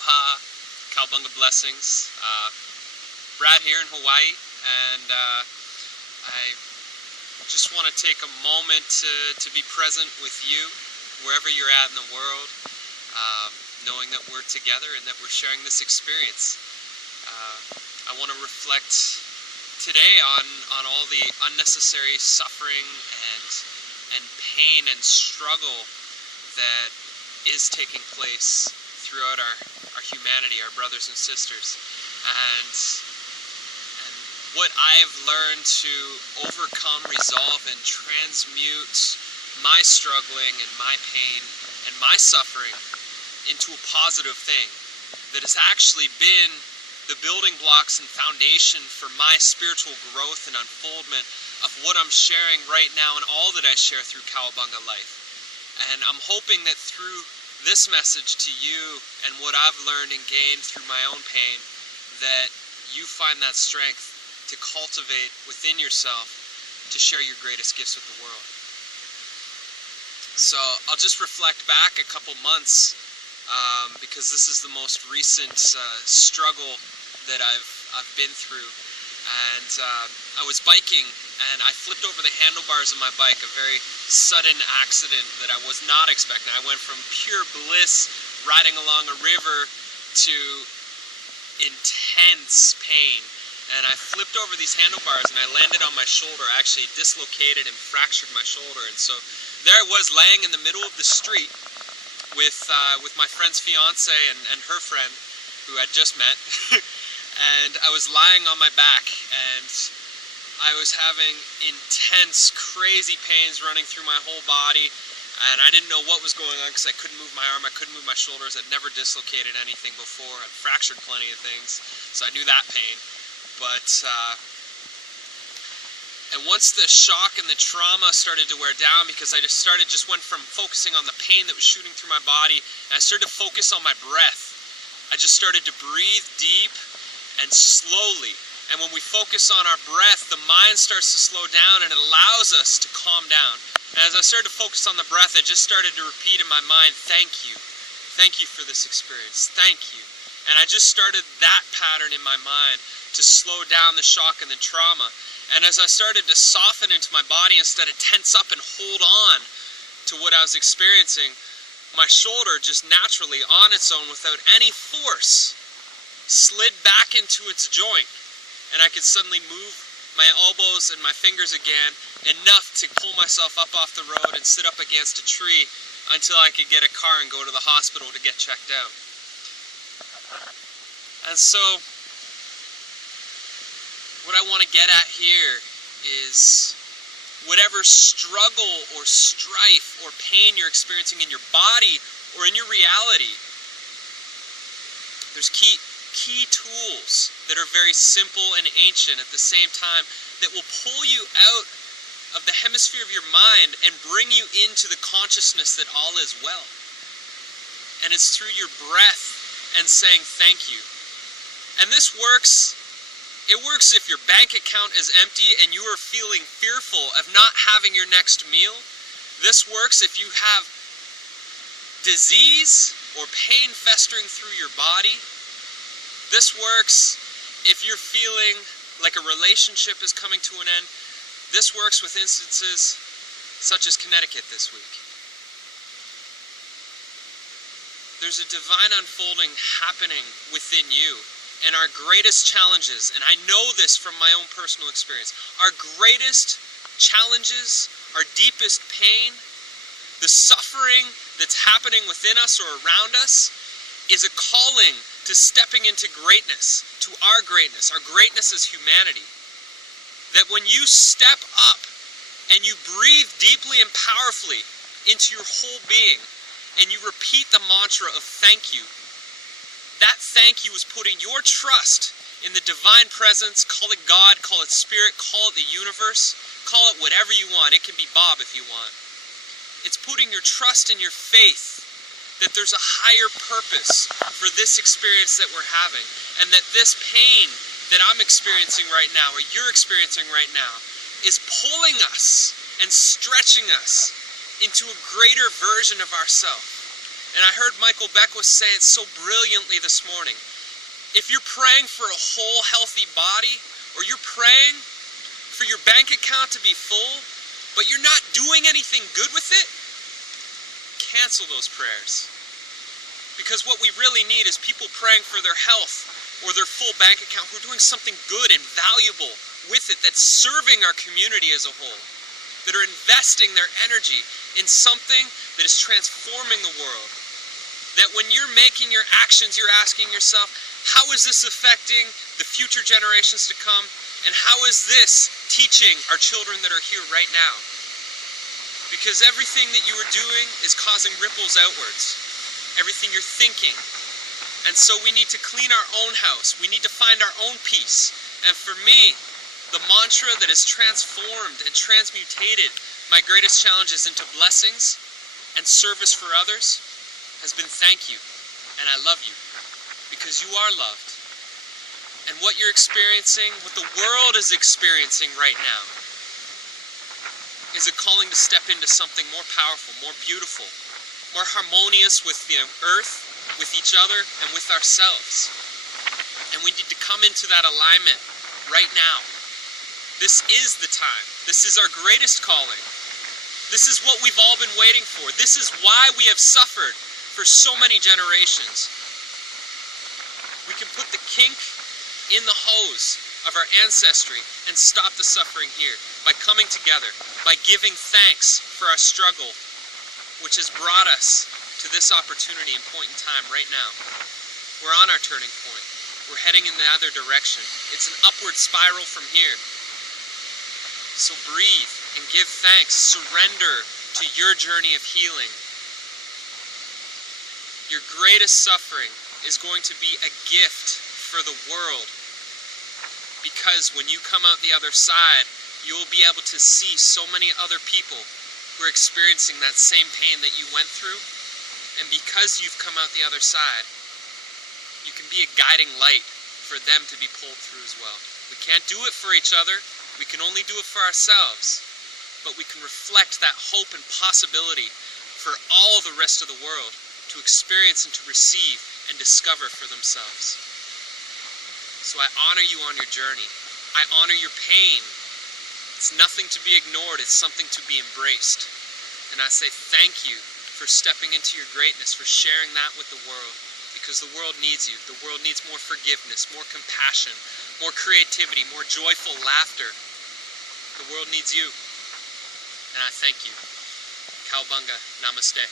Aloha, Cowabunga blessings. Brad here in Hawaii, and I just want to take a moment to be present with you wherever you're at in the world, knowing that we're together and that we're sharing this experience. I want to reflect today on all the unnecessary suffering and pain and struggle that is taking place throughout our humanity, our brothers and sisters, and what I've learned to overcome, resolve, and transmute my struggling and my pain and my suffering into a positive thing that has actually been the building blocks and foundation for my spiritual growth and unfoldment of what I'm sharing right now and all that I share through Cowabunga life. And I'm hoping that through this message to you and what I've learned and gained through my own pain, that you find that strength to cultivate within yourself to share your greatest gifts with the world. So I'll just reflect back a couple months because this is the most recent struggle that I've been through. And I was biking and I flipped over the handlebars of my bike, a very sudden accident that I was not expecting. I went from pure bliss riding along a river to intense pain. And I flipped over these handlebars and I landed on my shoulder. I actually dislocated and fractured my shoulder. And so there I was laying in the middle of the street with my friend's fiance and her friend who I'd just met. And I was lying on my back and I was having intense, crazy pains running through my whole body. And I didn't know what was going on because I couldn't move my arm, I couldn't move my shoulders. I'd never dislocated anything before. I'd fractured plenty of things, so I knew that pain. But, and once the shock and the trauma started to wear down, because I just went from focusing on the pain that was shooting through my body, and I started to focus on my breath. I just started to breathe deep and slowly. And when we focus on our breath, the mind starts to slow down and it allows us to calm down. And as I started to focus on the breath, I just started to repeat in my mind, thank you. Thank you for this experience. Thank you. And I just started that pattern in my mind to slow down the shock and the trauma. And as I started to soften into my body instead of tense up and hold on to what I was experiencing, my shoulder just naturally, on its own, without any force, slid back into its joint. And I could suddenly move my elbows and my fingers again, enough to pull myself up off the road and sit up against a tree until I could get a car and go to the hospital to get checked out. And so, what I want to get at here is whatever struggle or strife or pain you're experiencing in your body or in your reality, there's key tools that are very simple and ancient at the same time that will pull you out of the hemisphere of your mind and bring you into the consciousness that all is well. And it's through your breath and saying thank you. And this works. It works if your bank account is empty and you are feeling fearful of not having your next meal. This works if you have disease or pain festering through your body. This works if you're feeling like a relationship is coming to an end. This works with instances such as Connecticut this week. There's a divine unfolding happening within you. And our greatest challenges, and I know this from my own personal experience, our greatest challenges, our deepest pain, the suffering that's happening within us or around us, is a calling to stepping into greatness, to our greatness as humanity. That when you step up and you breathe deeply and powerfully into your whole being and you repeat the mantra of thank you, that thank you is putting your trust in the divine presence, call it God, call it spirit, call it the universe, call it whatever you want. It can be Bob if you want. It's putting your trust in your faith that there's a higher purpose for this experience that we're having, and that this pain that I'm experiencing right now, or you're experiencing right now, is pulling us and stretching us into a greater version of ourselves. And I heard Michael Beckwith say it so brilliantly this morning. If you're praying for a whole healthy body, or you're praying for your bank account to be full, but you're not doing anything good with it, cancel those prayers. Because what we really need is people praying for their health or their full bank account who are doing something good and valuable with it, that's serving our community as a whole, that are investing their energy in something that is transforming the world. That when you're making your actions, you're asking yourself, how is this affecting the future generations to come? And how is this teaching our children that are here right now? Because everything that you are doing is causing ripples outwards. Everything you're thinking. And so we need to clean our own house. We need to find our own peace. And for me, the mantra that has transformed and transmutated my greatest challenges into blessings and service for others has been thank you, and I love you, because you are loved. And what you're experiencing, what the world is experiencing right now, is a calling to step into something more powerful, more beautiful, more harmonious with the earth, with each other, and with ourselves. And we need to come into that alignment right now. This is the time. This is our greatest calling. This is what we've all been waiting for. This is why we have suffered for so many generations. We can put the kink in the hose of our ancestry and stop the suffering here by coming together, by giving thanks for our struggle, which has brought us to this opportunity and point in time right now. We're on our turning point. We're heading in the other direction. It's an upward spiral from here. So breathe and give thanks. Surrender to your journey of healing. Your greatest suffering is going to be a gift for the world, because when you come out the other side, you will be able to see so many other people who are experiencing that same pain that you went through, and because you've come out the other side, you can be a guiding light for them to be pulled through as well. We can't do it for each other, we can only do it for ourselves, but we can reflect that hope and possibility for all the rest of the world to experience and to receive and discover for themselves. So I honor you on your journey. I honor your pain. It's nothing to be ignored, it's something to be embraced. And I say thank you for stepping into your greatness, for sharing that with the world, because the world needs you. The world needs more forgiveness, more compassion, more creativity, more joyful laughter. The world needs you. And I thank you. Cowabunga Namaste.